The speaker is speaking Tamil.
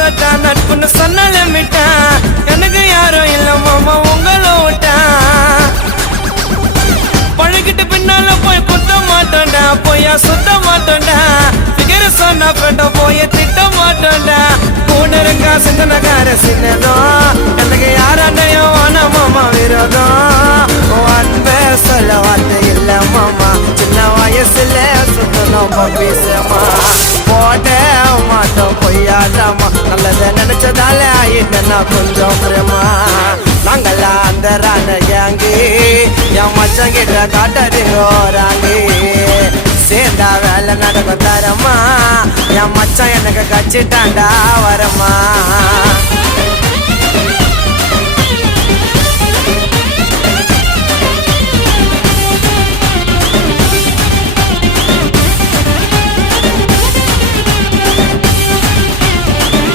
தோத்தா நட்புன்னு சொன்னாலே மிட்டா எனக்கு யாரும் இல்ல மாமா உங்களை விட்டா பழகிட்டு பின்னால போய் குத்த மாட்டோண்டா பொய்யா சுத்த மாட்டோண்டா பிகர சொன்னா பெண்ட போய் திட்ட மாட்டோண்டா கூடருங்க சிந்தனக்கார சின்னதும் எனக்கு யாராண்டையும் வான மாமா விரோதம் அன்பே சொல்ல வார்த்தை இல்ல மாமா சின்ன வயசுல சுத்தணும் பேசமா போட மாட்டோம் பொய்யாடாமா நல்லத நினைச்சதால ஆயிட்டேன்னா கொஞ்சம் பிரேமா நாங்களா அந்த ராண கேங்கு என் மச்சம் கிட்ட காட்டாதீங்க சேர்ந்தா வேலை நடக்கும் தரமா என் மச்சான் எனக்கு கச்சிட்டாண்டா வரமா